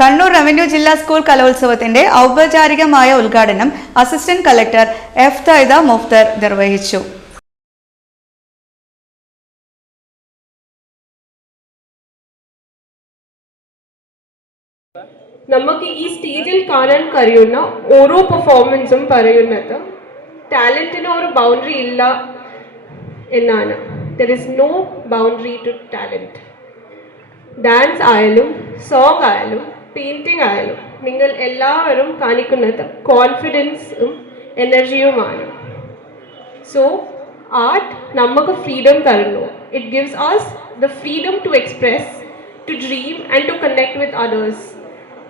Kannur revenue ജില്ലാ school കലോത്സവത്തിന്റെ ഔപചാരികമായ ഉദ്ഘാടനം assistant collector F Thaida Mufthar നിർവഹിച്ചു. നമുക്ക് ഈ സ്റ്റേജിൽ കാണാൻ കഴിയുന്ന ഓരോ പെർഫോമൻസും പറയുന്നത് ടാലന്റിന് ഒരു ബൗണ്ടറി ഇല്ല എന്നാണ്. There is no boundary to talent dance ആയാലും സോങ് ആയാലും പെയിന്റിംഗ് ആയാലും നിങ്ങൾ എല്ലാവരും കാണിക്കുന്നത് കോൺഫിഡൻസും എനർജിയുമാണ് സോ ആർട്ട് നമുക്ക് ഫ്രീഡം തരുന്നു. It gives us the freedom to express to dream and to connect with others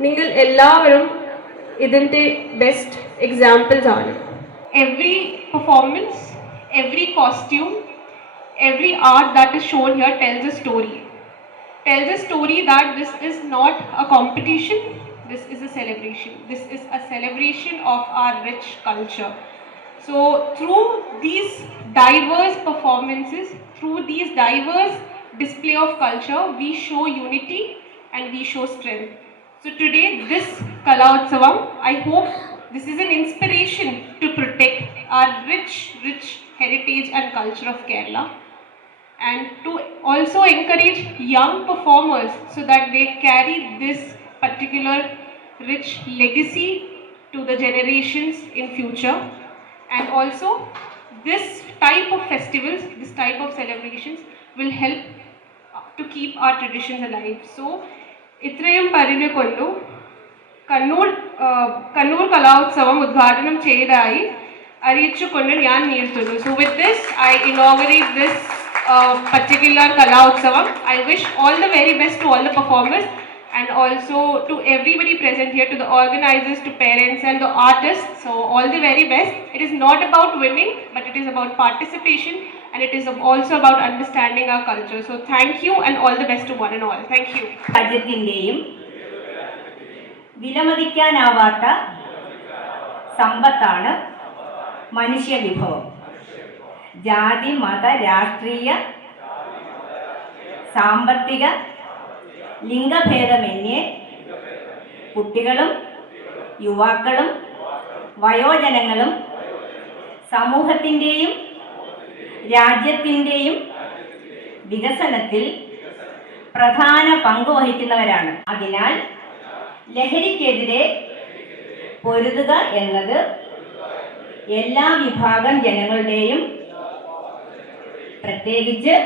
നിങ്ങൾ എല്ലാവരും ഇതിന്റെ ബെസ്റ്റ് എക്സാമ്പിൾസ് ആണ്. Every performance every costume every art that is shown here tells a story. Tells a story that this is not a competition, this is a celebration. This is a celebration of our rich culture. So, through these diverse performances, through these diverse display of culture, we show unity and we show strength. So, today, this Kalautsavam, I hope this is an inspiration to protect our rich, rich heritage and culture of Kerala and to also encourage young performers so that they carry this particular rich legacy to the generations in future and also this type of festivals this type of celebrations will help to keep our traditions alive so ഇത്രയും പറഞ്ഞുകൊണ്ടു കണ്ണൂർ ആ, കണ്ണൂർ കലോത്സവം ഉദ്ഘാടനം ചെയ്തതായി അറിയിച്ചുകൊണ്ട് ഞാൻ നിർത്തുന്നു so with this I inaugurate this particular കലോത്സവം I wish all the very best to all the performers and also to everybody present here, to the organizers, to parents and the artists. So all the very best. It is not about winning, but it is about participation and it is also about understanding our culture. So thank you and all the best to one and all. Thank you. രാജ്യത്തിൻ്റെയും വിലമതിക്കാനാവാത്ത സമ്പത്താണ് മനുഷ്യ വിഭവം ജാതി മത രാഷ്ട്രീയ സാമ്പത്തിക ലിംഗഭേദമന്യേ കുട്ടികളും യുവാക്കളും വയോജനങ്ങളും സമൂഹത്തിന്റെയും രാജ്യത്തിന്റെയും വികസനത്തിൽ പ്രധാന പങ്ക് വഹിക്കുന്നവരാണ്. അതിനാൽ ലഹരിക്കെതിരെ പൊരുതുക എന്നത് എല്ലാ വിഭാഗം ജനങ്ങളുടെയും പ്രത്യേകിച്ച്